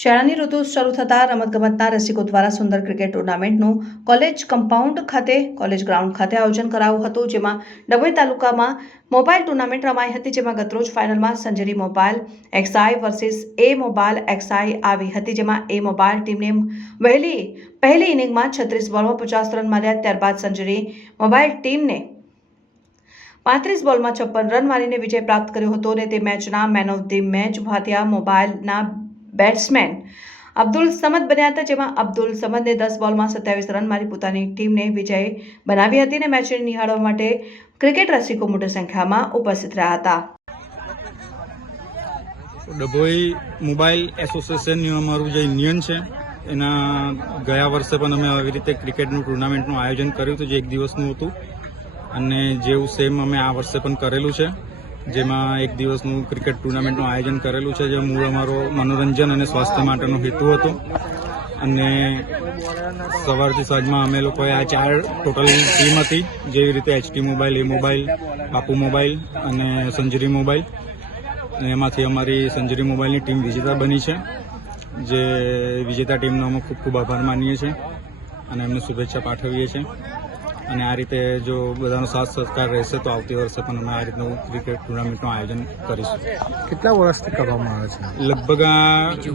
શાળાની ઋતુ શરૂ થતાં રમતગમતના રસિકો દ્વારા સુંદર ક્રિકેટ ટુર્નામેન્ટનું કોલેજ કમ્પાઉન્ડ ખાતે કોલેજ ગ્રાઉન્ડ ખાતે આયોજન કરાયું હતું, જેમાં ડભોઈ તાલુકામાં મોબાઈલ ટુર્નામેન્ટ રમાઈ હતી, જેમાં ગતરોજ ફાઇનલમાં સંજરી મોબાઈલ એક્સઆઈ વર્સિસ એ મોબાઈલ એક્સઆઈ આવી હતી, જેમાં એ મોબાઈલ ટીમને પહેલી ઇનિંગમાં 36 બોલમાં 50 રન માર્યા. ત્યારબાદ સંજરી મોબાઈલ ટીમને 35 બોલમાં 56 રન મારીને વિજય પ્રાપ્ત કર્યો હતો અને તે મેચના મેન ઓફ ધી મેચ ભાતિયા મોબાઈલના બેટ્સમેન અબ્દુલ સમદ બન્યા હતા, જેમાં અબ્દુલ સમદે 10 બોલમાં 27 રન મારી પોતાની ટીમને વિજય બનાવી હતી અને મેચને નિહાળવા માટે ક્રિકેટ રસિકો મોટી સંખ્યામાં ઉપસ્થિત રહ્યા હતા. ડભોઈ મોબાઈલ એસોસિએશનનું અમારું જે યુનિયન છે એના ગયા વર્ષે પણ અમે આવી રીતે ક્રિકેટનું ટુર્નામેન્ટનું આયોજન કર્યું હતું, જે એક દિવસનું હતું અને જેવું સેમ અમે આ વર્ષે પણ કરેલું છે, જેમાં એક દિવસનું ક્રિકેટ ટુર્નામેન્ટનું આયોજન કરેલું છે, જે મૂળ અમારો મનોરંજન અને સ્વાસ્થ્ય માટેનો હેતુ હતો. અને સવારથી સાંજમાં અમે લોકોએ આ 4 ટોટલ ટીમ હતી, જેવી રીતે એચટી મોબાઈલ, એ મોબાઈલ, બાપુ મોબાઈલ અને સંજરી મોબાઈલ, અને એમાંથી અમારી સંજરી મોબાઈલની ટીમ વિજેતા બની છે, જે વિજેતા ટીમનો અમે ખૂબ ખૂબ આભાર માનીએ છીએ અને એમને શુભેચ્છા પાઠવીએ છીએ. અને આ રીતે જો બધાનો સાથ સહકાર રહેશે તો આવતી વર્ષે પણ અમે આ રીતનું ક્રિકેટ ટુર્નામેન્ટનું આયોજન કરીશું. કેટલા વર્ષથી કરવામાં આવે છે? લગભગ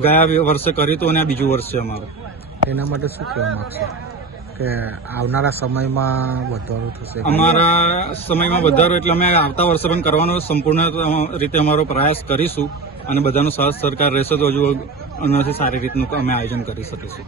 ગયા વર્ષે કર્યું હતું અને આ બીજું વર્ષ છે અમારું. એના માટે શું કહેવા માંગશો કે આવનારા સમયમાં વધારો થશે? અમારા સમયમાં વધારો એટલે અમે આવતા વર્ષે પણ કરવાનો સંપૂર્ણ રીતે અમારો પ્રયાસ કરીશું અને બધાનો સાથ સહકાર રહેશે તો હજુ આનાથી સારી રીતનું અમે આયોજન કરી શકીશું.